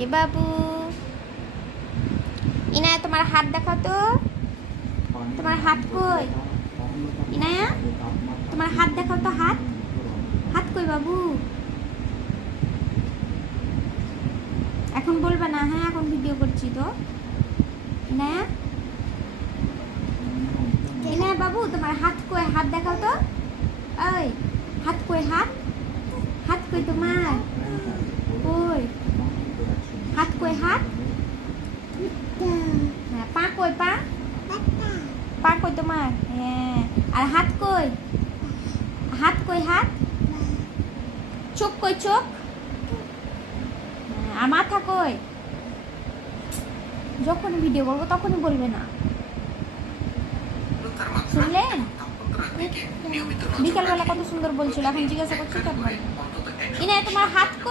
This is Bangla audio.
এ বাবু, ইনায়া তোমার হাত দেখাও তো। তোমার হাত কই? ইনায়া তোমার হাত দেখাও তো। হাত হাত কই বাবু? এখন বলবে না, হ্যাঁ এখন ভিডিও করছি তো। ইনায়া, ইনায়া বাবু তোমার হাত কই? হাত দেখাও তো। ওই হাত কই? হাত হাত কই তোমার? কই হাত কই? হাত, হ্যাঁ পা কই? পা পা কই তোমার? হ্যাঁ আর হাত কই? হাত কই? হাত, চোখ কই? চোখ, আর মাথা কই? যখনই ভিডিও করবো তখনই বলবে না, শুনলেন? বিকালবেলা কত সুন্দর বলছিল, এখন জিজ্ঞাসা করছি কেন? ইনায়া তোমার হাত কই?